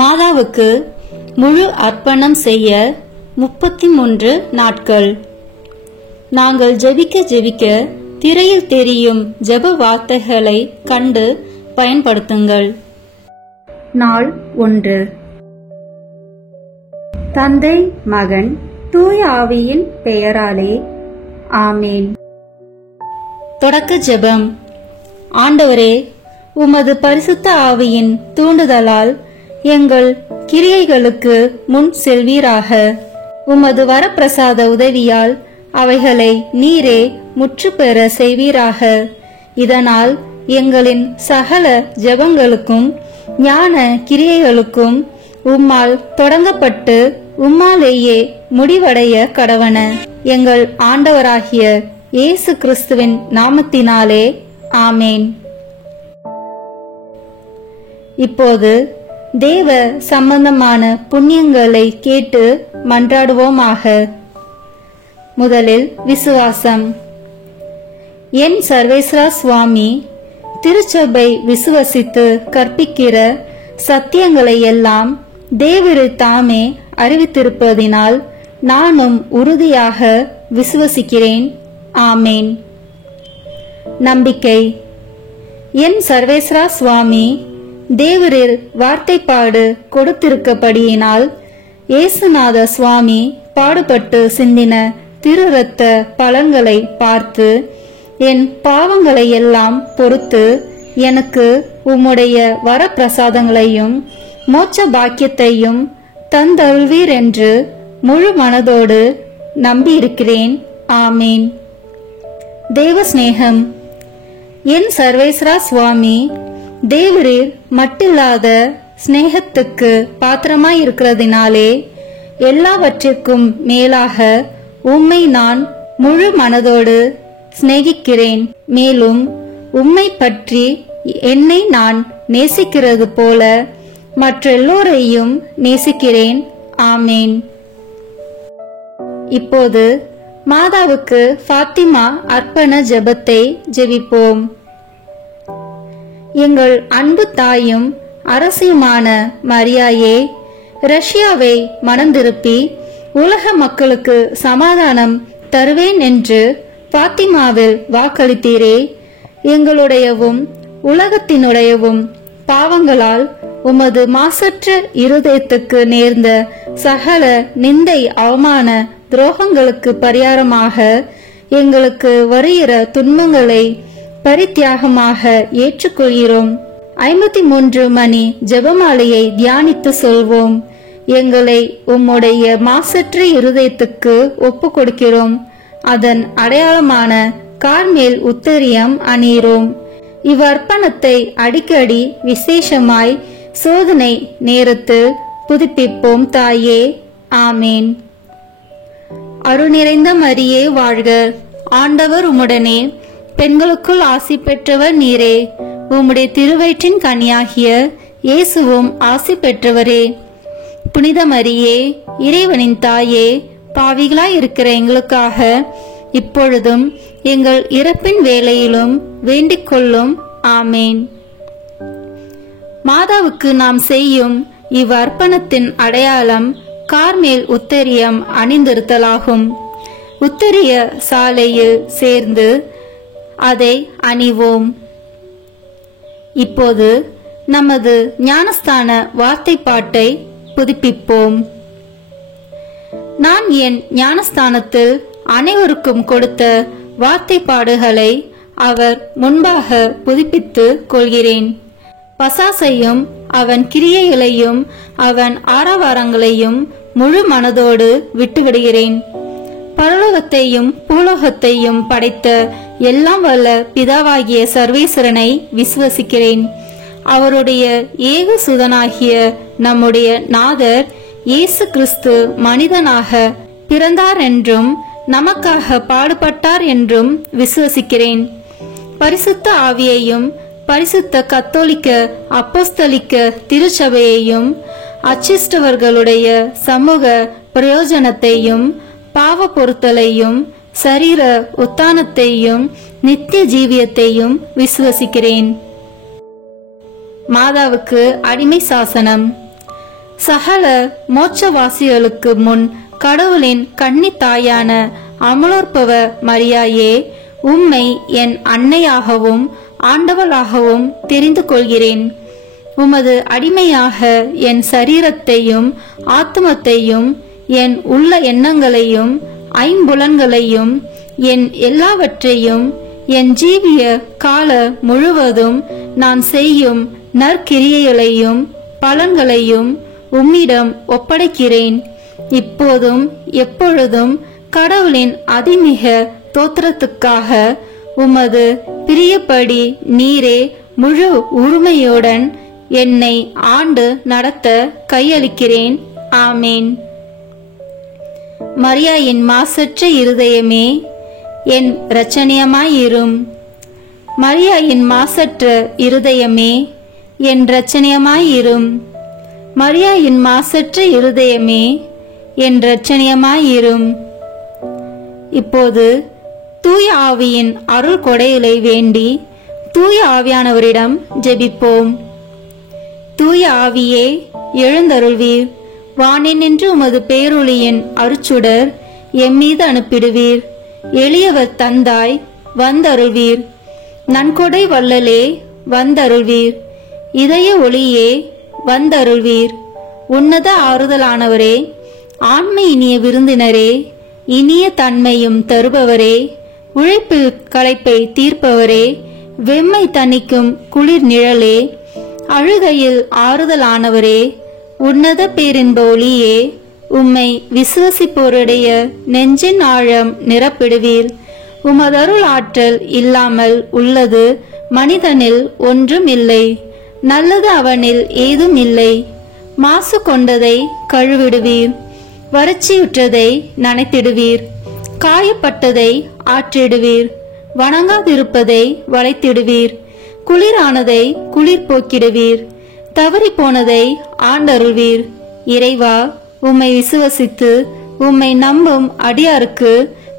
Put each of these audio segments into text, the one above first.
மாதாவுக்கு முழு அர்ப்பணம் செய்ய 33 நாட்கள். நாங்கள் ஜெபிக்க திரையில் தெரியும் ஜெப வார்த்தைகளை கண்டு பயன்படுத்துங்கள். நாள் 1. தந்தை, மகன், தூய ஆவியின் பெயராலே ஆமேன். தொடக்க ஜெபம். ஆண்டவரே, உமது பரிசுத்த ஆவியின் தூண்டுதலால் எங்கள் கிரியைகளுக்கு முன் செல்வீராக. உமது வரப்பிரசாத உதவியால் அவைகளை நீரே முற்று பெற செய்வீராக. இதனால் எங்களின் சகல ஜெபங்களுக்கும் ஞான கிரியைகளுக்கும் உம்மால் தொடங்கப்பட்டு உம்மாலேயே முடிவடைய கடவன. எங்கள் ஆண்டவராகிய இயேசு கிறிஸ்துவின் நாமத்தினாலே ஆமேன். இப்போது தேவ சம்பந்தமான புண்ணியங்களை கேட்டு மன்றாடுவோமாக. முதலில் விசுவாசம். என் சர்வேஸ்வரா சுவாமி திருச்சபை விசுவசித்து கற்பிக்கிற சத்தியங்களை எல்லாம் தேவரே தாமே அறிவித்திருப்பதினால் நானும் உறுதியாக விசுவசிக்கிறேன். ஆமேன். நம்பிக்கை. என் சர்வேஸ்வரா சுவாமி தேவரில் வார்த்தைப்பாடு கொடுத்திருக்கப்படியினால் இயேசுநாத சுவாமி பாடுபட்டு சிந்தின திரு இரத்த பலன்களை பார்த்து என் பாவங்களை எல்லாம் பொறுத்து எனக்கு உம்முடைய வரப்பிரசாதங்களையும் மோட்ச பாக்கியத்தையும் தந்தருள்வீர் என்று முழு மனதோடு நம்பியிருக்கிறேன். ஆமேன். தேவ சிநேகம். என் சர்வேஸ்வரா சுவாமி தேவரீர் மட்டில்லாத சிநேகத்துக்கு பாத்திரமாயிருக்கிறதினாலே எல்லாவற்றிற்கும் மேலாக உம்மை நான் முழு மனதோடு சிநேகிக்கிறேன். மேலும் உம்மை பற்றி என்னை நான் நேசிக்கிறது போல மற்றெல்லோரையும் நேசிக்கிறேன். ஆமேன். இப்போது மாதாவுக்கு ஃபாத்திமா அர்ப்பண ஜெபத்தை ஜெபிப்போம். எங்கள் அன்பு தாயும் அரசியுமான மரியாயே, ரஷ்யாவை மனந்திருப்பி உலக மக்களுக்கு சமாதானம் தருவேன் என்று ஃபாத்திமாவில் வாக்களித்தீரே. எங்களுடையவும் உலகத்தினுடையவும் பாவங்களால் உமது மாசற்ற இருதயத்துக்கு நேர்ந்த சகல நிந்தை அவமான துரோகங்களுக்கு பரிகாரமாக எங்களுக்கு வருகிற துன்பங்களை பரித்தியாகமாக ஏற்றுக்கொள்கிறோம். 53 மணி ஜெபமாலையை தியானித்து சொல்வோம். எங்களை உம்முடைய மாசற்ற இருதயத்துக்கு ஒப்பு கொடுக்கிறோம். அதன் அடையாளமான கார்மேல் உத்தரியம் அணியிறோம். இவ்வர்ப்பணத்தை அடிக்கடி விசேஷமாய் சோதனை நேரத்தில் புதுப்பிப்போம் தாயே. ஆமேன். அருள் நிறைந்த மரியே வாழ்க. ஆண்டவர் உம்முடனே, பெண்களுக்குள் ஆசி பெற்றவர் நீரே. உம்முடைய திருவயிற்றின் கனியாகிய இயேசுவும் ஆசி பெற்றவரே. புனித மரியே, இறைவனின் தாயே, பாவிகளாய் இருக்கிற எங்களுக்காக இப்பொழுதும் எங்கள் இறப்பின் வேளையிலும் வேண்டிக் கொள்ளும். ஆமேன். மாதாவுக்கு நாம் செய்யும் இவ்வர்ப்பணத்தின் அடையாளம் கார்மேல் உத்தரியம் அணிந்திருத்தலாகும். உத்தரிய சாலையில் சேர்ந்து அதை அணிவோம். இப்போது நமது ஞானஸ்தான வார்த்தை பாட்டை புதுப்பிப்போம். நான் என் ஞானஸ்தானத்தில் அனைவருக்கும் கொடுத்த வார்த்தை பாடுகளை அவர் முன்பாக புதுப்பித்து கொள்கிறேன். பசாசையும் அவன் கிரியைகளையும் அவன் ஆரவாரங்களையும் முழு மனதோடு விட்டுவிடுகிறேன். பரலோகத்தையும் பூலோகத்தையும் படைத்த எல்லாம் வல்ல பிதாவாகிய சர்வேஸ்வரனை விசுவசிக்கிறேன். அவருடைய ஏக சுதனாகிய நம்முடைய நாதர் இயேசு கிறிஸ்து மனிதனாக பிறந்தார் என்றும் நமக்காக பாடுபட்டார் என்றும் விசுவசிக்கிறேன். பரிசுத்த ஆவியையும் பரிசுத்த கத்தோலிக்க அப்போஸ்தலிக்க திருச்சபையையும் அச்சிஷ்டவர்களுடைய சமூக பிரயோஜனத்தையும் பாவ பொறுத்தலையும் சரீர உத்தானத்தையும் நித்திய ஜீவியத்தையும் விசுவசிக்கிறேன். மாதாவுக்கு அடிமை சாசனம். சகல மோட்சவாசிகளுக்கு முன் கடவுளின் கன்னி தாயான அமலோற்பவ மரியாயே, உம்மை என் அன்னையாகவும் ஆண்டவளாகவும் தெரிந்து கொள்கிறேன். உமது அடிமையாக என் சரீரத்தையும் ஆத்மத்தையும் என் உள்ள எண்ணங்களையும் ஐம்புலன்களையும் என் எல்லாவற்றையும் என் ஜீவிய கால முழுவதும் நான் செய்யும் நற்கிரியைகளையும் பலன்களையும் உம்மிடம் ஒப்படைக்கிறேன். இப்போதும் எப்பொழுதும் கடவுளின் அதிமிக தோத்திரத்துக்காக உமது பிரியப்படி நீரே முழு உரிமையுடன் என்னை ஆண்டு நடத்த கையளிக்கிறேன். ஆமேன். மரியாயின் மாசற்ற இருதயமே, என் இரட்சணியமாயிரும். மரியாயின் மாசற்ற இருதயமே, என் இரட்சணியமாயிரும். மரியாயின் மாசற்ற இருதயமே, என் இரட்சணியமாயிரும். இப்போது தூய ஆவியின் அருள் கொடைகளை வேண்டி தூய ஆவியானவரிடம் ஜெபிப்போம். தூய ஆவியே, எழுந்தருள்வீர். வானினின்று உமது பேரொளியின் அருச்சுடர் எம்மீது அனுப்பிடுவீர். எளியவர் தந்தாய், வந்தருள்வீர். நன்கொடை வள்ளலே, வந்தருள்வீர். இதய ஒளியே, வந்தருள்வீர். உன்னத ஆறுதலானவரே, ஆண்மை இனிய விருந்தினரே, இனிய தன்மையும் தருபவரே, உழைப்பில் களைப்பை தீர்ப்பவரே, வெம்மை தணிக்கும் குளிர் நிழலே, அழுகையில் ஆறுதலானவரே, உன்னத பேரின்ப ஒளியே, உம்மை விசுவசிப்போருடைய நெஞ்சின் ஆழம் நிரப்பிடுவீர். உமதருள் ஆற்றல் இல்லாமல் உள்ளது மனிதனில் ஒன்றும் இல்லை. நல்லது அவனில் ஏதும் இல்லை. மாசு கொண்டதை கழுவிடுவீர். வறட்சியுற்றதை நனைத்திடுவீர். காயப்பட்டதை ஆற்றிடுவீர். வணங்காதிருப்பதை வளைத்திடுவீர். குளிரானதை குளிர் போக்கிடுவீர். தவறி போனதை ஆண்டருள்வீர். இறைவா, உம்மை விசுவசித்து உம்மை நம்பும் அடியாருக்கு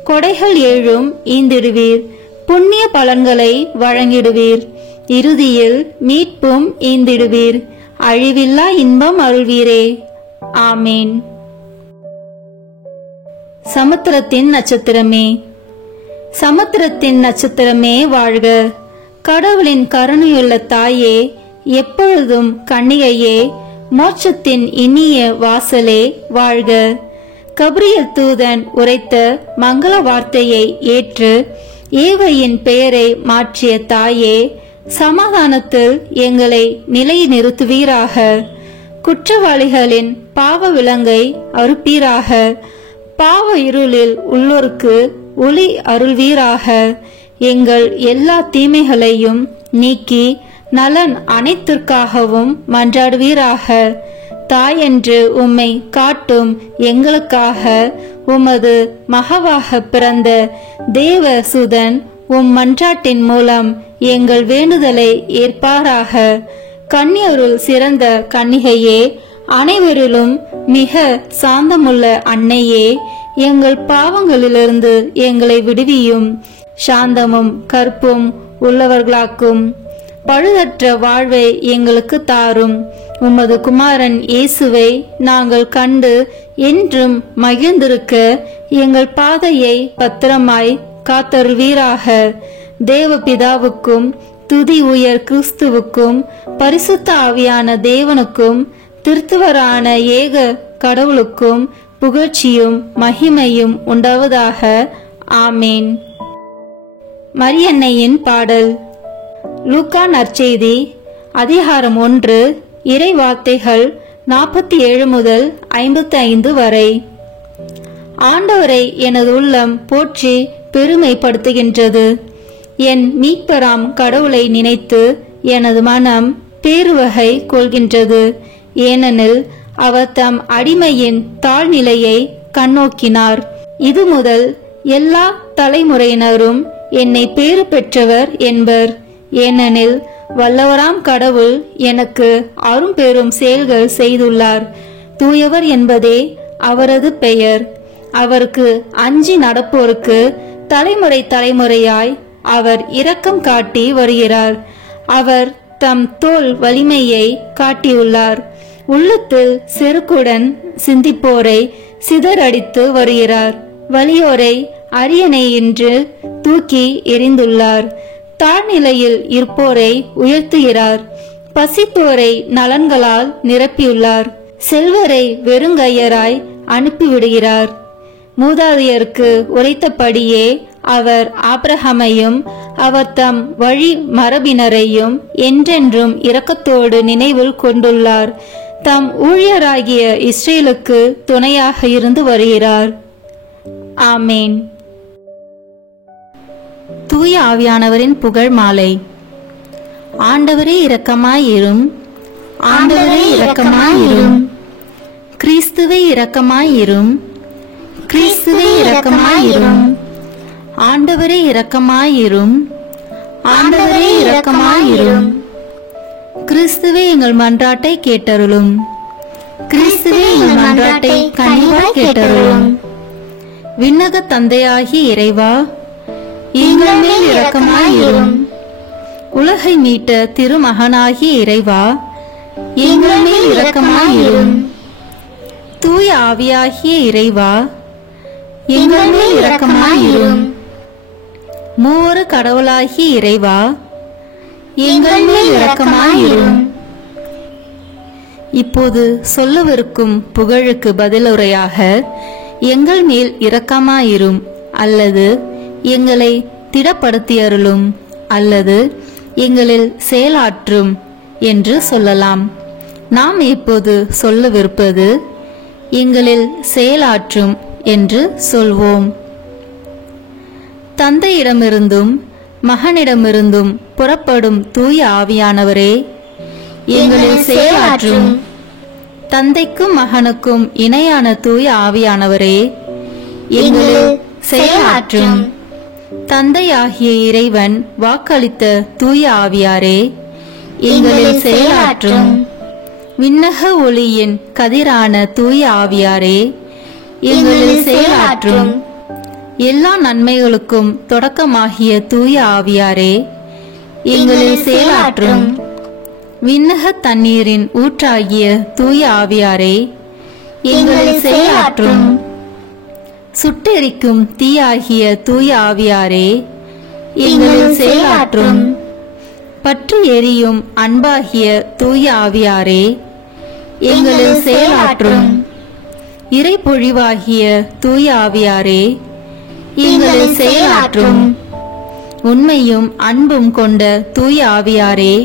கொடைகள் ஏழும் ஈந்திடுவீர். புண்ணிய பலன்களை வழங்கிடுவீர். இறுதியில் மீட்பும் ஈந்திடுவீர். அழிவில்லா இன்பம் அருள்வீரே. ஆமேன். சமுத்திரத்தின் நட்சத்திரமே, சமுத்திரத்தின் நட்சத்திரமே வாழ்க. கடவுளின் கருணையுள்ள தாயே, எப்பொழுதும் கன்னிகையே, மோட்சத்தின் இனிய வாசலே வாழ்க. கபிரியல் தூதன் உரைத்த மங்கள வார்த்தையை ஏற்று ஏவையின் பெயரை மாற்றிய தாயே, சமாதானத்தில் எங்களை நிலைநிறுத்துவீராக. குற்றவாளிகளின் பாவ விலங்கை அறுப்பீராக. பாவ இருளில் உள்ளோருக்கு ஒளி அருள்வீராக. எங்கள் எல்லா தீமைகளையும் நீக்கி நலன் அனைத்திற்காகவும் மன்றாடுவீராக. தாயென்று உம்மை காட்டும் எங்களுக்காக உமது மகவாக பிறந்த தேவ சுதன் உம் மன்றாட்டின் மூலம் எங்கள் வேண்டுதலை ஏற்பாராக. கன்னியருள் சிறந்த கன்னிகையே, அனைவரிலும் மிக சாந்தமுள்ள அன்னையே, எங்கள் பாவங்களிலிருந்து எங்களை விடுவியும். சாந்தமும் கற்பும் உள்ளவர்களாக்கும். பழுதற்ற வாழ்வை எங்களுக்கு தாரும். உமது குமாரன் இயேசுவை நாங்கள் கண்டு என்றும் மகிழ்ந்திருக்க எங்கள் பாதையை பத்திரமாய் காத்தருள்வீராக. தேவபிதாவுக்கும் துதி உயர் கிறிஸ்துவுக்கும் பரிசுத்த ஆவியான தேவனுக்கும் திருத்துவரான ஏக கடவுளுக்கும் புகழ்ச்சியும் மகிமையும் உண்டாவதாக. ஆமேன். மரியன்னையின் பாடல். லூக்கா நற்செய்தி அதிகாரம் 1 இறை வார்த்தைகள் 47 முதல் 55 வரை. ஆண்டவரை எனது உள்ளம் போற்றி பெருமைப்படுத்துகின்றது. என் மீட்பராம் கடவுளை நினைத்து எனது மனம் பேருவகை கொள்கின்றது. ஏனெனில் அவர் தம் அடிமையின் தாழ்நிலையை கண்ணோக்கினார். இது முதல் எல்லா தலைமுறையினரும் என்னை பேறு பெற்றவர் என்பர். ஏனெனில் வல்லவராம் கடவுள் எனக்கு அரும்பெரும் செயல்கள் செய்துள்ளார். தூயவர் என்பதே அவரது பெயர். அவருக்கு அஞ்சி நடப்போருக்கு தலைமுறை தலைமுறையாய் அவர் இரக்கம் காட்டி வருகிறார். அவர் தம் தோல் வலிமையை காட்டியுள்ளார். உள்ளத்தில் செருக்குடன் சிந்திப்போரை சிதறடித்து வருகிறார். வலியோரை அரியணை என்று தூக்கி எறிந்துள்ளார். தாழ்நிலையில் இருப்போரை உயர்த்துகிறார். பசித்தோரை நலன்களால் நிரப்பியுள்ளார். செல்வரை வெறுங்கையராய் அனுப்பிவிடுகிறார். மூதாதையருக்கு உரைத்தபடியே அவர் ஆபிரகாமையும் அவர் தம் வழி மரபினரையும் என்றென்றும் இரக்கத்தோடு நினைவில் கொண்டுள்ளார். தம் ஊழியராகிய இஸ்ரேலுக்கு துணையாக இருந்து வருகிறார். ஆமேன். தூய ஆவியானவரின் புகழ் மாலை. ஆண்டவரே இரக்கமாயிரும், ஆண்டவரே இரக்கமாயிரும், கிறிஸ்துவே இரக்கமாயிரும், கிறிஸ்துவே இரக்கமாயிரும், ஆண்டவரே இரக்கமாயிரும், ஆண்டவரே இரக்கமாயிரும், கிறிஸ்துவே எங்கள் மன்றாட்டை கேட்டருளும், கிறிஸ்துவே எங்கள் மன்றாட்டை கனிவாய் கேட்டருளும். விண்ணக தந்தையாகிய இறைவா, எங்கள் மேல் இரக்கமாயிரும். உலகை மீட்ட திருமகனாகிய இறைவா, எங்கள் மேல் இரக்கமாயிரும். தூய ஆவியாகிய இறைவா, எங்கள் மேல் இரக்கமாயிரும். மூவரு கடவுளாகிய இறைவா, எங்கள் மேல் இரக்கமாயிரும். இப்போது சொல்லவிருக்கும் புகழுக்கு பதிலுரையாக எங்கள் மேல் இரக்கமாயிரும் அல்லது எங்களை திடப்படுத்தியருளும் அல்லது எங்களில் செயலாற்றும் என்று சொல்லலாம். நாம் இப்போது சொல்லவிருப்பது எங்களில் செயலாற்றும் என்று சொல்வோம். தந்தையிடமிருந்தும் மகனிடமிருந்தும் புறப்படும் தூய ஆவியானவரே, எங்களில் செயலாற்றும். தந்தைக்கும் மகனுக்கும் இணையான தூய ஆவியானவரே, எங்களில் செயலாற்றும். தந்தையாகிய இறைவன் வாக்களித்த தூய ஆவியாரே, எங்களில் செயலாற்றும். விண்ணக ஒளியின் கதிரான தூய ஆவியாரே, எங்களில் செயலாற்றும். எல்லா நன்மைகளுக்கும் தொடக்கமாகிய தூய ஆவியாரே, எங்களில் செயலாற்றும். விண்ணக தண்ணீரின் ஊற்றாகிய தூய ஆவியாரே, எங்களில் செயலாற்றும். சுட்டெரிக்கும் தீயாகிய தூய ஆவியாரே, எங்களில் செயலாற்றும். பற்றி எரியும் அன்பாகிய தூய ஆவியாரே, எங்களில் செயலாற்றும். இறைப்பொழிவாகிய தூய ஆவியாரே, எங்களில் செயலாற்றும். உண்மையும் அன்பும் கொண்ட தூய ஆவியாரே,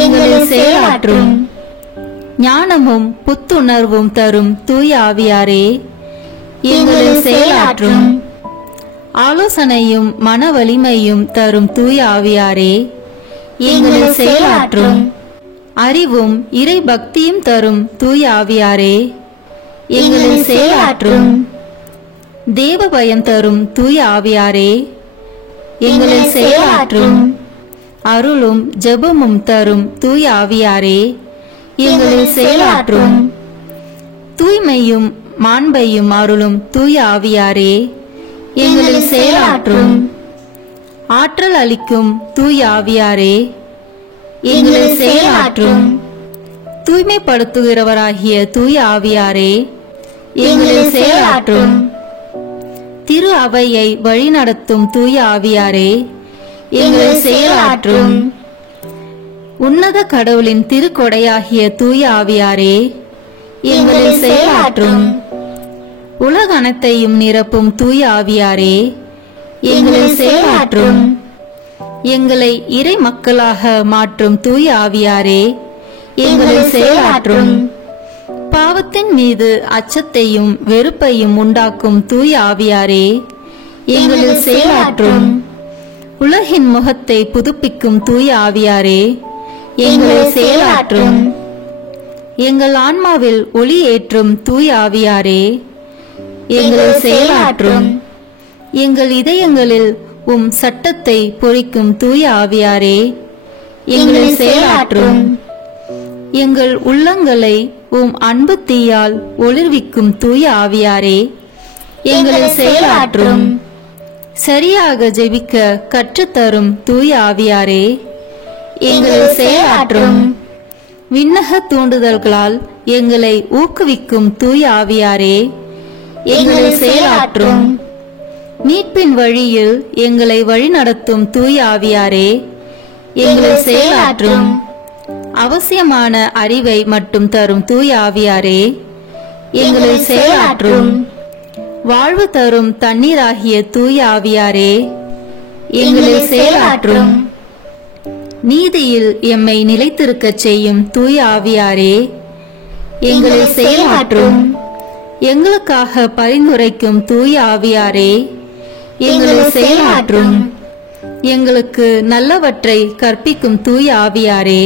எங்களில் செயலாற்றும். ஞானமும் புத்துணர்வும் தரும் தூய ஆவியாரே, எங்களில் செயலாற்றும். ஆலோசனையும் மன வலிமையும் தரும் தூய ஆவியாரே, எங்களில் செயலாற்றும். அறிவும் இறை பக்தியும் தரும் தூய ஆவியாரே, எங்களில் செயலாற்றும். தேவ பயம் தரும் தூய ஆவியாரே, எங்களில் செயலாற்றும். அருளும் ஜெபமும் தரும் தூய ஆவியாரே, எங்களில் செயலாற்றும். தூய்மையும் மாண்பையும் அருளும் தூய ஆவியாரே, எங்களில் செயலாற்றும். ஆற்றல் அளிக்கும் தூய ஆவியாரே, எங்களில் செயலாற்றும். தூய்மைப்படுத்துகிறவராகிய தூய ஆவியாரே, எங்களில் செயலாற்றும். திரு அவையை வழிநடத்தும் தூய ஆவியாரே, எங்களில் செயலாற்றும். உன்னத கடவுளின் திருக்கொடையாகிய தூய ஆவியாரே, எங்களில் செயலாற்றும். உலகனைத்தையும் நிரப்பும் தூய ஆவியாரே, எங்களில் செயலாற்றும். எங்களை இறை மக்களாக மாற்றும் தூய ஆவியாரே, எங்களில் செயலாற்றும். பாவத்தின் மீது அச்சத்தையும் வெறுப்பையும் உண்டாக்கும் தூய ஆவியாரே, எங்களில் செயலாற்றும். உலகின் முகத்தை புதுப்பிக்கும் தூய ஆவியாரே, எங்களில் செயலாற்றும். எங்கள் ஆன்மாவில் ஒளி ஏற்றும் தூய ஆவியாரே, எங்களில் செயலாற்றும். எங்கள் இதயங்களில் உம் சட்டத்தை பொறிக்கும் தூய ஆவியாரே, எங்களில் செயலாற்றும். எங்கள் உள்ளங்களை உம் அன்பு தீயால் ஒளிர்விக்கும் தூய ஆவியாரே, எங்களில் செயலாற்றும். சரியாக ஜெபிக்க கற்றுத்தரும் தூய ஆவியாரே, எங்களில் செயலாற்றும். விண்ணக தூண்டுதல்களால் எங்களை ஊக்குவிக்கும் தூய ஆவியாரே, எங்களை செயலாற்றும். மீட்பின் வழியில் எங்களை வழிநடத்தும் தூய ஆவியாரே, எங்களை செயலாற்றும். அவசியமான அறிவை மட்டும் தரும் தூய ஆவியாரே, எங்களை செயலாற்றும். வாழ்வு தரும் தண்ணீராகிய தூய ஆவியாரே, எங்களை செயலாற்றும். நீதியில் எம்மை நிலைத்திருக்கச் செய்யும் தூய ஆவியாரே, எங்களை செயலாற்றும். எங்களுக்காக பரிந்துரைக்கும் தூய ஆவியாரே, எங்களை செயலாற்றும். எங்களுக்கு நல்லவற்றை கற்பிக்கும் தூய ஆவியாரே,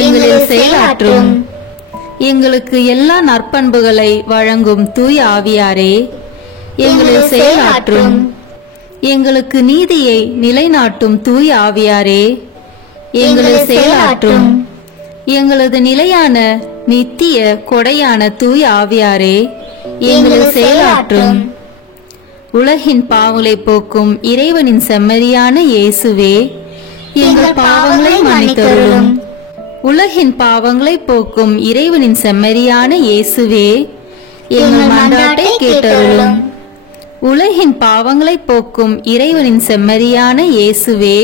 எங்களை செயலாற்றும். எங்களுக்கு எல்லா நற்பண்புகளை வழங்கும் தூய ஆவியாரே, எங்களை செயலாற்றும். எங்களுக்கு நீதியை நிலைநாட்டும் தூய ஆவியாரே, எங்களை செயலாற்றும். எங்களது நிலையான நித்திய கொடையான தூய ஆவியாரே, எங்களை செயலாற்றும். உலகின் பாவங்களை போக்கும் இறைவனின் செம்மறியான இயேசுவே, எங்கள் பாவங்களை மன்னித்தருளும். உலகின் பாவங்களை போக்கும் இறைவனின் செம்மறியான இயேசுவே, எங்கள் மன்றாட்டை கேட்டருளும். உலகின் பாவங்களை போக்கும் இறைவனின் செம்மறியான இயேசுவே,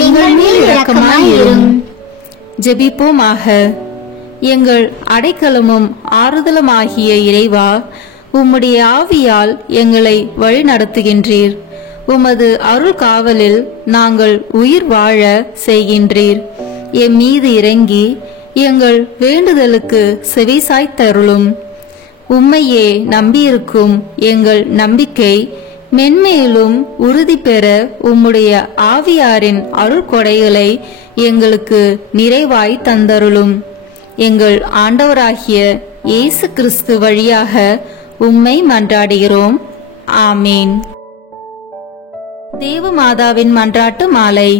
எங்கள் மேல் இரக்கமாயிரும். ஜெபிப்போமாக. எங்கள் அடைக்கலமும் ஆறுதலுமாகிய இறைவா, உம்முடைய ஆவியால் எங்களை வழிநடத்துகின்றீர். உமது அருள் காவலில் நாங்கள் உயிர் வாழ செய்கின்றீர். எம் மீது இறங்கி எங்கள் வேண்டுதலுக்கு செவிசாய்த்தருளும். உம்மையே நம்பியிருக்கும் எங்கள் நம்பிக்கை மென்மேலும் உறுதி பெற உம்முடைய ஆவியாரின் அருள் கொடைகளை எங்களுக்கு நிறைவாய் தந்தருளும். எங்கள் ஆண்டவராகிய இயேசு கிறிஸ்து வழியாக உம்மை மன்றாடுகிறோம். ஆமேன். தேவமாதாவின் மன்றாட்டு மாலை.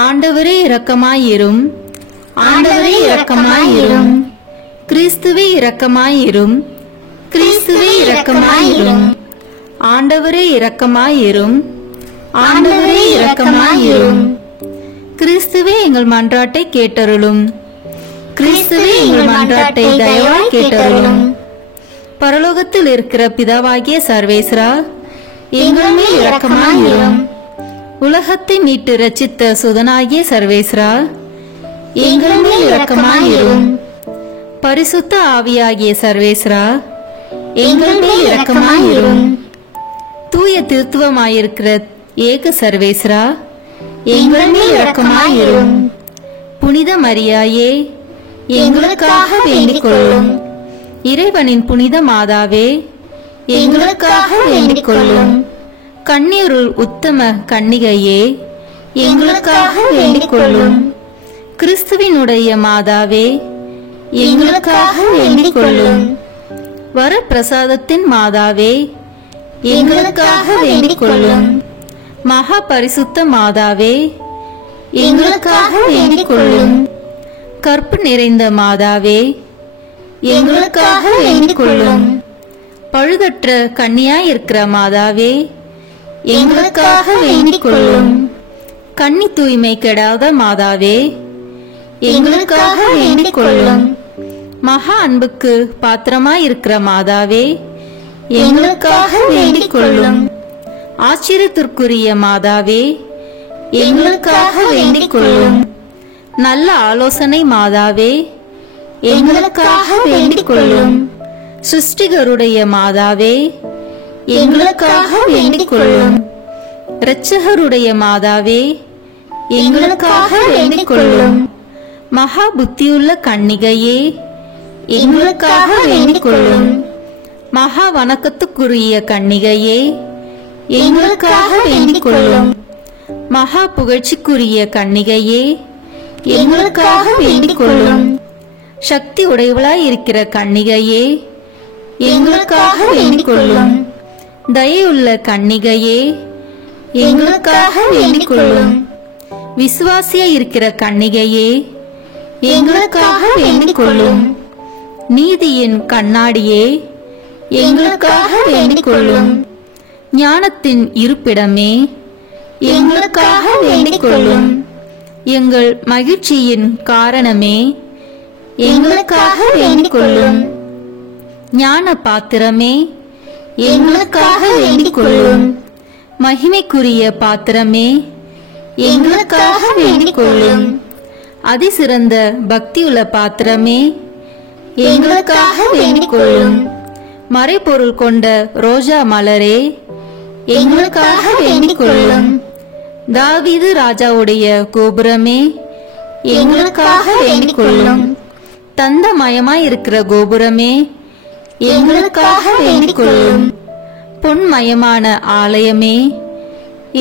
ஆண்டவரே இரக்கமாயிரும். ஆண்டவரே இரக்கமாயிரும். கிறிஸ்துவே இரக்கமாயிரும். கிறிஸ்துவே இரக்கமாயிரும். ஆண்டவரே இரக்கமாயிரும். ஆண்டவரே இரக்கமாயிரும். கிறிஸ்துவே எங்கள் மன்றாட்டை கேட்டருளும். கிறிஸ்துவே எங்கள் மன்றாட்டை தயவாய் கேட்டருளும். பரலோகத்தில் இருக்கிற பிதாவாகிய சர்வேஸ்வரா, எங்கள் மேல் இரக்கமாயிரும். உலகத்தை மீட்டு ரட்சித்த சுதனாகிய சர்வேஸ்வரா, எங்கள் மேல் இரக்கமாயிரும். பரிசுத்த ஆவியாகிய சர்வேஸ்வரா, எங்கள் மேல் இரக்கமாயிரும். தூய திருத்துவமாயிருக்கிற ஏக சர்வேஸ்வரா, எங்கள் மேல் இரக்கமாயிரும். புனித மரியாயே, எங்களுக்காக வேண்டிக் கொள்ளும். இறைவனின் புனித மாதாவே, எங்களுக்காக வேண்டிக் கொள்ளும். கன்னியருள் உத்தம கன்னிகையே, எங்களுக்காக வேண்டிக் கொள்ளும். கிறிஸ்துவினுடைய மாதாவே, எங்களுக்காக வேண்டிக் கொள்ளும். வரப்பிரசாதத்தின் மாதாவே, எங்களுக்காக வேண்டிக் கொள்ளும். மகா பரிசுத்த மாதாவே, எங்களுக்காக வேண்டிக் கொள்ளும். கற்பு நிறைந்த மாதாவே, எங்களுக்காக வேண்டிக் கொள்ளும். பழுதற்ற கன்னியாயிருக்கிற மாதாவே, எங்களுக்காக வேண்டிக் கொள்ளும். கன்னி தூய்மை கெடாத மாதாவே, எங்களுக்காக வேண்டிக் கொள்ளும். மகா அன்புக்கு பாத்திரமாயிருக்கிற மாதாவே, எங்களுக்காக வேண்டிக் கொள்ளும். ஆச்சரியத்திற்குரிய மாதாவே, எங்களுக்காக வேண்டிக் கொள்ளும். நல்ல ஆலோசனை மாதாவே, எங்களுக்காக வேண்டிக் கொள்ளும். சிருஷ்டிகருடைய மாதாவே, எங்களுக்காக வேண்டிக் கொள்ளும். இரட்சகருடைய மாதாவே, எங்களுக்காக வேண்டிக் கொள்ளும். மகா புத்தியுள்ள கன்னிகையே, எங்களுக்காக வேண்டிக் கொள்ளும். மகா வணக்கத்துக்குரிய கன்னிகையே, எங்களுக்காக வேண்டிக் கொள்ளும். மகா புகழ்ச்சிக்குரிய கன்னிகையே, எங்களுக்காக வேண்டிக் கொள்ளும். சக்தி உடையவளாய் இருக்கிற கன்னிகையே, எங்களுக்காக வேண்டிக் கொள்ளும். தயையுள்ள கன்னிகையே, எங்களுக்காக வேண்டிக் கொள்ளும். விசுவாசியாய் இருக்கிற கன்னிகையே, எங்களுக்காக வேண்டிக் கொள்ளும். நீதியின் கண்ணாடியே, எங்களுக்காக வேண்டிக் கொள்ளும். ஞானத்தின் இருப்பிடமே, எங்களுக்காக வேண்டிக் கொள்ளும். எங்கள் மகிழ்ச்சியின் காரணமே, எங்களுக்காக வேண்டிக் கொள்ளும். ஞான பாத்திரமே, எங்களுக்காக வேண்டிக் கொள்ளும். மகிமைக்குரிய பாத்திரமே, எங்களுக்காக வேண்டிக் கொள்ளும். அதிசிறந்த பக்தியுள்ள பாத்திரமே, எங்களுக்காக வேண்டிக் கொள்ளும். மறைபொருள் கொண்ட ரோஜா மலரே, எங்களுக்காக வேண்டிக் கொள்ளும். தாவீது ராஜாவுடைய கோபுரமே, எங்களுக்காக வேண்டிக் கொள்ளும். தந்தமயமாயிருக்கிற கோபுரமே, எங்களுக்காக வேண்டிக் கொள்ளும். பொன்மயமான ஆலயமே,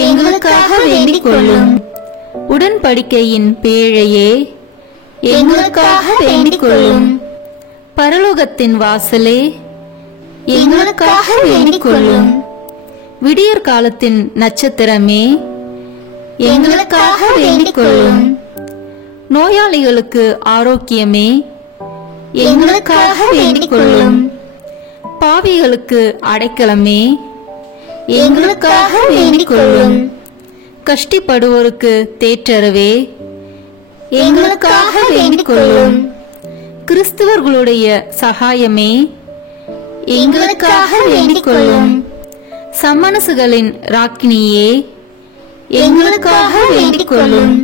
எங்களுக்காக வேண்டிக் கொள்ளும். உடன்படிக்கையின் பேழையே, எங்களுக்காக வேண்டிக் கொள்ளும். பரலோகத்தின் வாசலே, எங்களுக்காக வேண்டிக் கொள்ளும். விடியற் காலத்தின் நட்சத்திரமே, எங்களுக்காக வேண்டிக் கொள்ளும். நோயாளிகளுக்கு ஆரோக்கியமே, எங்களுக்காக வேண்டிக் கொள்ளும். பாவிகளுக்கு அடைக்கலமே, எங்களுக்காக வேண்டிக் கொள்ளும். கஷ்டப்படுவோருக்கு தேற்றரவே, எங்களுக்காக வேண்டிக் கொள்ளும். கிறிஸ்தவர்களுடைய சகாயமே, எங்களுக்காக வேண்டிக் கொள்ளும். சம்மனசுகளின் ராக்கினியே, எங்களுக்காக வேண்டிக் கொள்ளும்.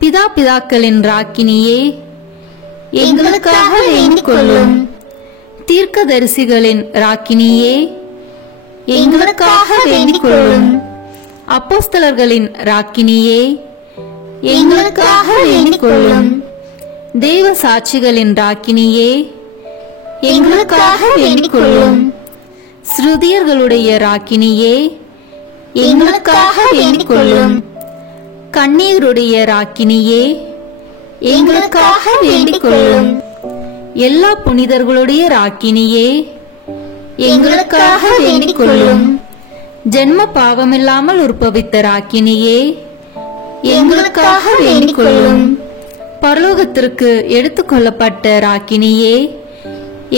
பிதாக்களின் ராக்கினியே, எங்களுக்காக வேண்டிக் கொள்ளும். தீர்க்கதரிசிகளின் ராக்கினியே, எங்களுக்காக வேண்டிக் கொள்ளும். அப்போஸ்தலர்களின் ராக்கினியே, எங்களுக்காக வேண்டிக் கொள்ளும். தேவ சாட்சிகளின் ராக்கினியே, எங்களுக்காக வேண்டிக் கொள்ளும். ஸ்ருதியர்களுடைய ராக்கினியே, எங்களுக்காக வேண்டிக் கொள்ளும். கண்ணீருடைய ராக்கினியே, எங்களுக்காக வேண்டிக் கொள்ளும். எல்லா புனிதர்களுடைய ராக்கினியே, எங்களுக்காக வேண்டிக் கொள்ளும். ஜென்ம பாவமில்லாமல் உற்பவித்த ராக்கினியே, எங்களுக்காக வேண்டிக் கொள்ளும். பரலோகத்திற்கு எடுத்துக்கொள்ளப்பட்ட ராக்கினியே,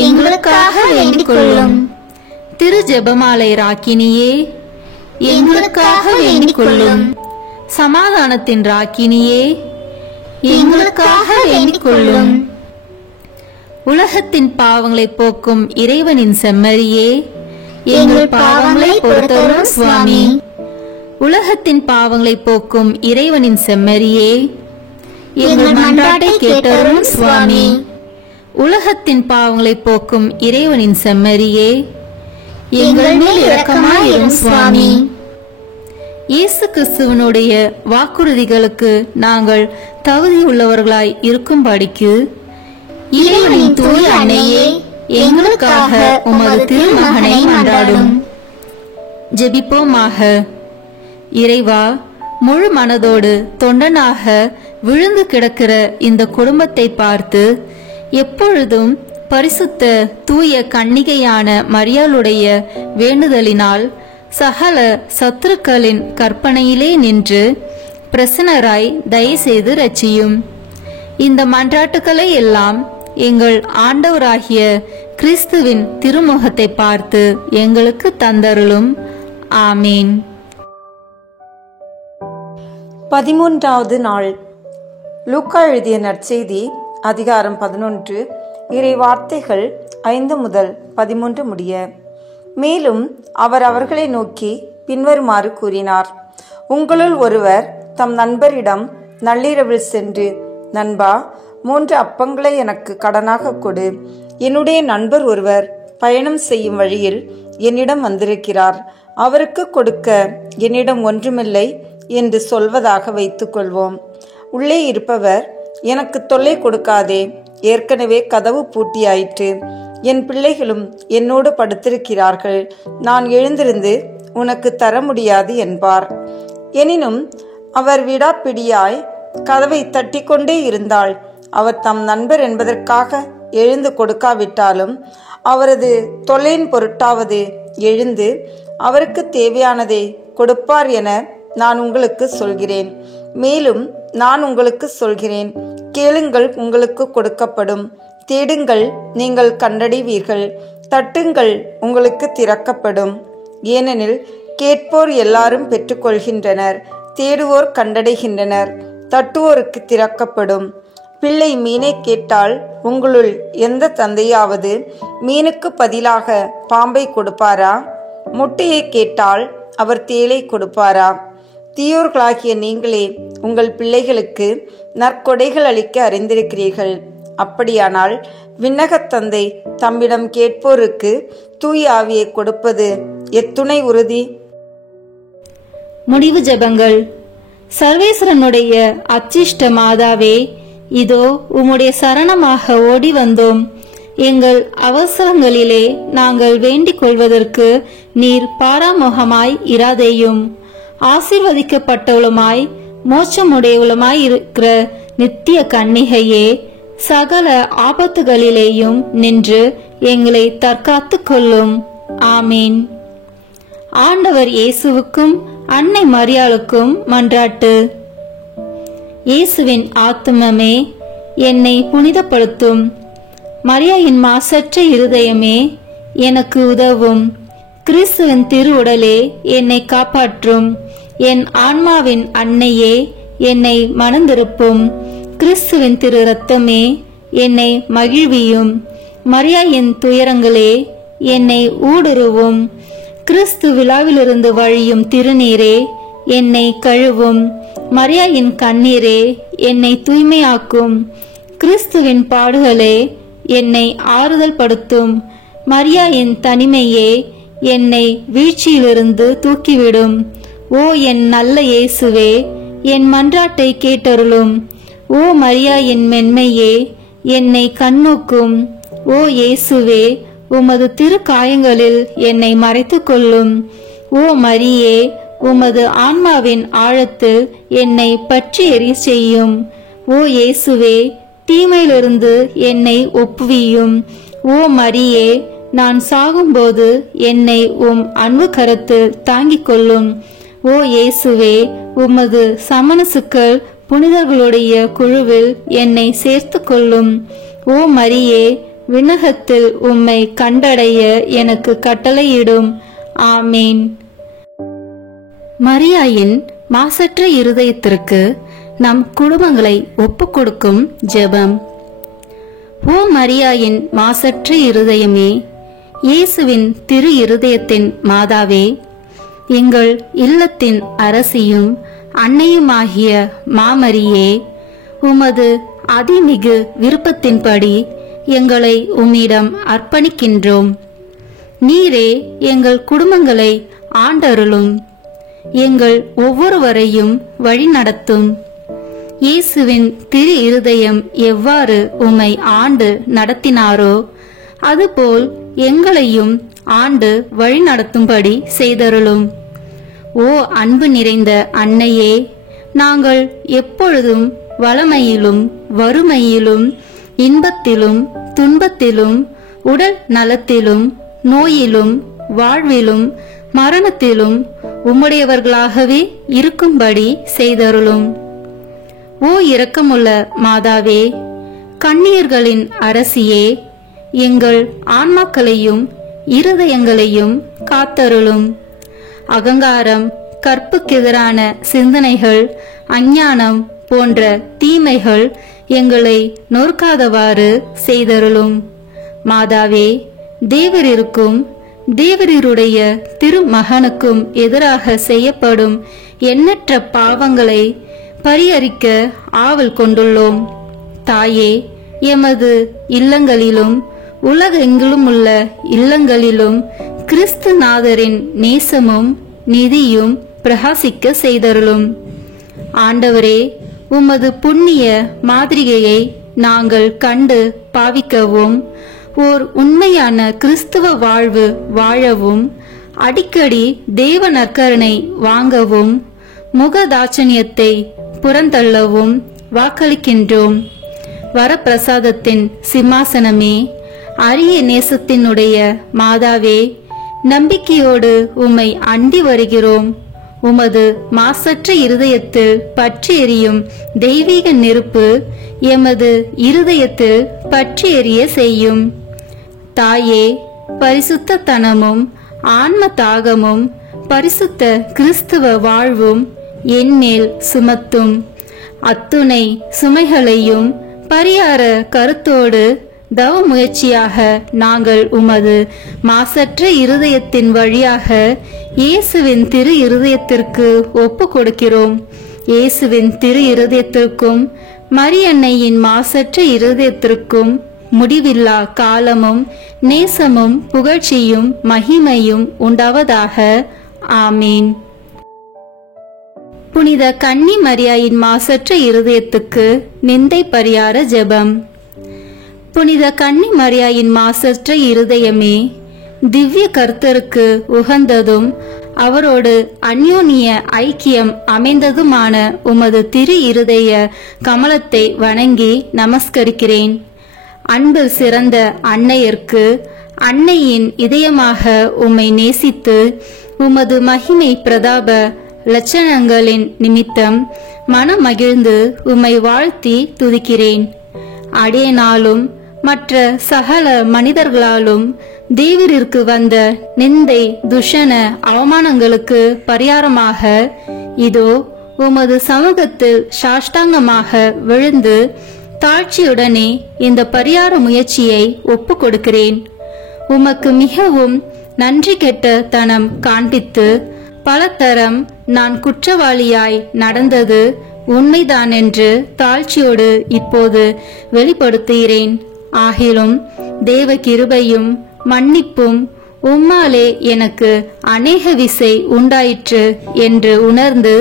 எங்களுக்காக வேண்டிக் கொள்ளும். திரு ஜெபமாலை ராக்கினியே, எங்களுக்காக வேண்டிக் கொள்ளும். சமாதானத்தின் ராக்கினியே, எங்களுக்காக வேண்டிக் கொள்ளும். உலகத்தின் பாவங்களை போக்கும் இறைவனின் செம்மறியே, எங்கள் பாவங்களை பொறுத்தருளும் சுவாமி. உலகத்தின் பாவங்களை போக்கும் இறைவனின் செம்மறியே, எங்கள் மன்றாட்டை கேட்டருளும் சுவாமி. உலகத்தின் பாவங்களை போக்கும் இறைவனின் செம்மறியே, எங்கள் மேல் இரக்கமாயிரும் சுவாமி. இயேசு கிறிஸ்துவனுடைய வாக்குறுதிகளுக்கு நாங்கள் தகுதியுள்ளவர்களாய் இருக்கும்படிக்கு இறைவனின் தூய அன்னையே, எங்களுக்காக உமது திருமகனை மன்றாடும். ஜெபிப்போமாக. இறைவா, முழு மனதோடு தொண்டனாக விழுந்து கிடக்கிற இந்த குடும்பத்தை பார்த்து எப்பொழுதும் பரிசுத்த தூய கன்னிகையான மரியாளுடைய வேண்டுதலினால் சகல சத்துருக்களின் கற்பனையிலே நின்று பிரசன்னராய் தயவுசெய்து ரட்சியும். இந்த மன்றாட்டுக்களை எல்லாம் எங்கள் ஆண்டவராகிய கிறிஸ்துவின் திருமுகத்தை பார்த்து எங்களுக்கு தந்தருளும். ஆமீன். 13வது நாள். லூக்கா எழுதிய நற்செய்தி அதிகாரம் 11 இறை வார்த்தைகள் 5 முதல் 13 முடிய. மேலும் அவர் அவர்களை நோக்கி பின்வருமாறு கூறினார். உங்களுள் ஒருவர் தம் நண்பரிடம் நள்ளிரவில் சென்று, நண்பா, 3 அப்பங்களை எனக்கு கடனாக கொடு. என்னுடைய நண்பர் ஒருவர் பயணம் செய்யும் வழியில் என்னிடம் வந்திருக்கிறார். அவருக்கு கொடுக்க என்னிடம் ஒன்றுமில்லை என்று சொல்வதாக வைத்துக் கொள்வோம். உள்ளே இருப்பவர், எனக்கு தொல்லை கொடுக்காதே, ஏற்கனவே கதவு பூட்டியாயிற்று, என் பிள்ளைகளும் என்னோடு படுத்திருக்கிறார்கள், நான் எழுந்திருந்து உனக்கு தர முடியாது என்பார். எனினும் அவர் விடாப்பிடியாய் கதவை தட்டிக்கொண்டே இருந்தால், அவர் தம் நண்பர் என்பதற்காக எழுந்து கொடுக்காவிட்டாலும் அவரது தொல்லையின் பொருட்டாவது எழுந்து அவருக்கு தேவையானதை கொடுப்பார் என நான் உங்களுக்கு சொல்கிறேன். மேலும் நான் உங்களுக்கு சொல்கிறேன், கேளுங்கள், உங்களுக்கு கொடுக்கப்படும், தேடுங்கள், நீங்கள் கண்டடைவீர்கள், தட்டுங்கள், உங்களுக்கு திறக்கப்படும். ஏனெனில் கேட்போர் எல்லாரும் பெற்றுக்கொள்கின்றனர், தேடுவோர் கண்டடைகின்றனர், தட்டுவோருக்கு திறக்கப்படும். பிள்ளை மீனை கேட்டால் உங்களுள் எந்த தந்தையாவது மீனுக்கு பதிலாக பாம்பை கொடுப்பாரா? முட்டையை கேட்டால் அவர் தேளை கொடுப்பாரா? தீயோர்களாகிய நீங்களே உங்கள் பிள்ளைகளுக்கு நற்கொடைகள் அளிக்க அறிந்திருக்கிறீர்கள். அப்படியானால் விண்ணகத் தந்தை தம்மிடம் கேட்போருக்கு தூய ஆவியை கொடுப்பது எத்துணை உறுதி. முடிவு ஜெபங்கள். சர்வேஸ்வரனுடைய அச்சிஷ்ட மாதாவே, இதோ உம்முடைய சரணமாக ஓடி வந்தோம். எங்கள் அவசரங்களிலே நாங்கள் வேண்டிக் கொள்வதற்கு நீர் பாராமுகமாய் இராதேயும். ஆசீர்வதிக்கப்பட்டவளுமாய் மோட்சமுடையவளுமாய் இருக்கிற நித்திய கன்னிகையே, சகல ஆபத்துகளிலேயும் நின்று எங்களை தற்காத்து கொள்ளும். ஆமீன். ஆண்டவர் இயேசுவுக்கும் அன்னை மரியாளுக்கும் மன்றாட்டு. இயேசுவின் ஆத்துமமே, என்னை புனிதப்படுத்தும். மரியாயின் மாசற்ற இருதயமே, எனக்கு உதவும். கிறிஸ்துவின் திருவுடலே, என்னை காப்பாற்றும். என் ஆன்மாவின் அன்னையே, என்னை மணந்திருப்பும். கிறிஸ்துவின் திரு இரத்தமே, என்னை மகிழ்வியும். மரியாயின் துயரங்களே, என்னை ஊடுருவும். கிறிஸ்து விழாவிலிருந்து வழியும் திருநீரே, என்னை கழுவும். மரியாயின் கண்ணீரே, என்னை தூய்மையாக்கும். கிறிஸ்துவின் பாடுகளே, என்னை ஆறுதல் படுத்தும். மரியாயின் தனிமையே, என்னை வீழ்ச்சியிலிருந்து தூக்கிவிடும். ஓ என் நல்ல இயேசுவே, என் மன்றாட்டை கேட்டருளும். ஓ மரியாயின் மென்மையே, என்னை கண்ணோக்கும். ஓ இயேசுவே, உமது திரு காயங்களில் என்னை மறைத்துக் கொள்ளும். ஓ மரியே, உமது ஆன்மாவின் ஆழத்தில் என்னை பற்றி எரிய செய்யும். ஓ இயேசுவே, தீமையிலிருந்து என்னை ஒப்புவியும். ஓ மரியே, நான் சாகும்போது என்னை உம் அன்பு கரத்தில் தாங்கிக் கொள்ளும். ஓ இயேசுவே, உமது சமணசுக்கள் புனிதர்களுடைய குழுவில் என்னை சேர்த்து கொள்ளும். ஓ மரியே, விண்ணகத்தில் உம்மை கண்டடைய எனக்கு கட்டளையிடும். ஆமீன். மரியாயின் மாசற்ற இருதயத்திற்கு நம் குடும்பங்களை ஒப்புக் கொடுக்கும் ஜெபம். ஓ மரியாயின் மாசற்ற இருதயமே, இயேசுவின் திரு இருதயத்தின் மாதாவே, எங்கள் இல்லத்தின் அரசியும் அன்னையுமாகிய மாமரியே, உமது அதிமிகு விருப்பத்தின்படி எங்களை உம்மிடம் அர்ப்பணிக்கின்றோம். நீரே எங்கள் குடும்பங்களை ஆண்டருளும். எங்கள் ஒவ்வொருவரையும் வழிநடத்தும். இயேசுவின் திரு இருதயம் எவ்வாறு உம்மை ஆண்டு நடத்தினாரோ அதுபோல் எங்களையும் ஆண்டு வழிநடத்தும்படி செய்தருளும். ஓ அன்பு நிறைந்த அன்னையே, நாங்கள் எப்பொழுதும் வளமையிலும் வறுமையிலும் இன்பத்திலும் துன்பத்திலும் உடல் நலத்திலும் நோயிலும் வாழ்விலும் மரணத்திலும் உம்முடையவர்களாகவே இருக்கும்படி செய்தருளும். ஓ இரக்கமுள்ள மாதாவே, கன்னியர்களின் அரசியே, எங்கள் ஆன்மாக்களையும் இருதயங்களையும் காத்தருளும். அகங்காரம், கற்புக்கெதிரான சிந்தனைகள், அஞ்ஞானம் போன்ற தீமைகள் எங்களை நொறுக்காதவாறு செய்தருளும். மாதாவே, தேவரிருக்கும் தேவரீருடைய திருமகனுக்கும் எதிராக செய்யப்படும் எண்ணற்ற பாவங்களை பரிஹரிக்க ஆவல் கொண்டுள்ளோம். தாயே, எமது இல்லங்களிலும் உலகெங்கிலும் உள்ள இல்லங்களிலும் கிறிஸ்துநாதரின் நேசமும் நீதியும் பிரகாசிக்க செய்தருளும். ஆண்டவரே, உமது புண்ணிய மாதிரிகையை நாங்கள் கண்டு பாவிக்கவும், ஓர் உண்மையான கிறிஸ்துவ வாழ்வு வாழவும், அடிக்கடி தேவ நற்கருணை வாங்கவும், முகதாட்சணியத்தை புறந்தள்ளவும் வாக்களிக்கின்றோம். வரப்பிரசாதத்தின் சிம்மாசனமே, அரிய நேசத்தினுடைய மாதாவே, நம்பிக்கையோடு உம்மை அண்டி வருகிறோம். உமது மாசற்ற இருதயத்தில் பற்றி எரியும் தெய்வீக நெருப்பு எமது இருதயத்தில் பற்றி எரிய செய்யும். தாயே, பரிசுத்த தனமும் ஆன்ம தாகமும் பரிசுத்த கிறிஸ்துவ வாழ்வும் என்மேல் சுமத்தும். அத்துணை சுமைகளையும் பரிகார கருத்தோடு தவ முயற்சியாக நாங்கள் உமது மாசற்ற இருதயத்தின் வழியாக இயேசுவின் திரு இருதயத்திற்கு ஒப்பு கொடுக்கிறோம். இயேசுவின் திரு இருதயத்திற்கும் மரியன்னையின் மாசற்ற இருதயத்திற்கும் முடிவில்லா காலமும் நேசமும் புகழ்ச்சியும் மகிமையும் உண்டாவதாக. ஆமீன். புனித கன்னி மரியாயின் மாசற்ற இருதயத்துக்கு நிந்தை பரிகார ஜெபம். புனித கன்னி மரியாயின் மாசற்ற இருதயமே, திவ்ய கர்த்தருக்கு உகந்ததும் அவரோடு அந்யோன்ய ஐக்கியம் அமைந்ததுமான உமது திரு இருதய கமலத்தை வணங்கி நமஸ்கரிக்கிறேன். அன்பில் சிறந்த அன்னையர்க்கு அன்னையின் இதயமாக உம்மை நேசித்து உமது மகிமை பிரதாப லட்சணங்களின் நிமித்தம் மனமகிழ்ந்து உம்மை வாழ்த்தி துதிக்கிறேன். அடியேனாலும் மற்ற சகல மனிதர்களாலும் தேவரிற்கு வந்த நிந்தை துஷண அவமானங்களுக்கு பரிகாரமாக இதோ உமது சமூகத்தில் சாஷ்டாங்கமாக விழுந்து தாழ்ச்சியுடனே இந்த பரிகார முயற்சியை ஒப்பு கொடுக்கிறேன். உமக்கு மிகவும் நன்றி கெட்ட தனம் காண்பித்து பலதரம் நான் குற்றவாளியாய் நடந்தது உண்மைதான் என்று தாழ்ச்சியோடு இப்போது வெளிப்படுத்துகிறேன். ஆகிலும் தேவ கிருபையும் மன்னிப்பும் உம்மாலே எனக்கு அநேக விசை உண்டாயிற்று என்று உணர்ந்து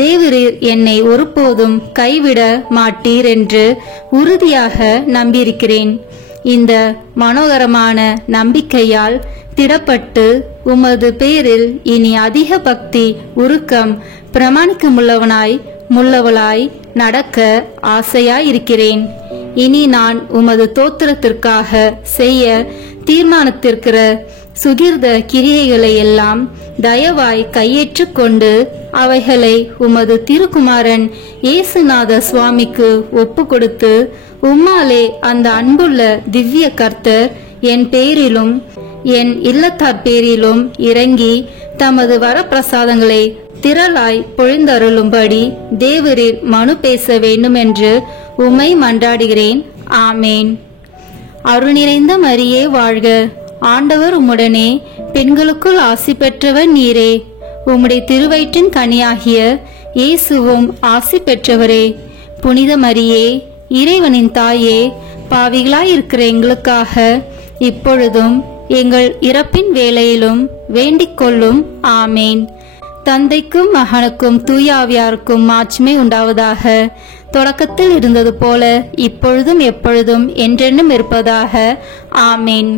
தேவரீர் என்னை ஒருபோதும் கைவிட மாட்டீர் என்று உறுதியாக நம்பியிருக்கிறேன். இந்த மனோகரமான நம்பிக்கையால் திடப்பட்டு உமது பேரில் இனி அதிக பக்தி உருக்கம் பிரமாணிக்கமுள்ளவளாய் நடக்க ஆசையாயிருக்கிறேன். இனி நான் உமது தோத்திரத்திற்காக செய்ய தீர்மானித்திருக்கிற சுகிர்த கிரியைகளை எல்லாம் தயவாய் கையேற்றுக் கொண்டு அவைகளை உமது திருக்குமாரன் இயேசுநாத சுவாமிக்கு ஒப்பு கொடுத்து உம்மாலே அந்த அன்புள்ள திவ்ய கர்த்தர் என் பேரிலும் என் இல்லத்தார் பேரிலும் இறங்கி தமது வரப்பிரசாதங்களை திரளாய் பொழிந்தருளும்படி தேவரீர் மனு பேச வேண்டுமென்று உம்மை மன்றாடுகிறேன். ஆமேன். அருள் நிறைந்த மரியே வாழ்க, ஆண்டவர் உம்முடனே, பெண்களுக்குள் ஆசி பெற்றவர் நீரே. உம்முடைய திருவயிற்றின் கனியாகிய இயேசுவும் ஆசி பெற்றவரே. புனித மரியே, இறைவனின் தாயே, பாவிகளாயிருக்கிற எங்களுக்காக இப்பொழுதும் எங்கள் இறப்பின் வேளையிலும் வேண்டிக் கொள்ளும். ஆமேன். தந்தைக்கும் மகனுக்கும் தூய ஆவியாருக்கும் மாட்சிமை உண்டாவதாக. தொடக்கத்தில் இருந்தது போல இப்பொழுதும் எப்பொழுதும் என்றென்றும் இருப்பதாக. ஆமேன்.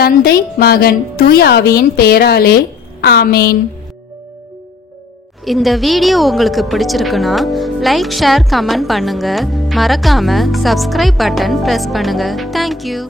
தந்தை மகன் தூய ஆவியின் பெயராலே. ஆமேன். இந்த வீடியோ உங்களுக்கு பிடிச்சிருக்குன்னா லைக், ஷேர், கமெண்ட் பண்ணுங்க. மறக்காம சப்ஸ்கிரைப் பட்டன் பிரஸ் பண்ணுங்க. தேங்க்யூ.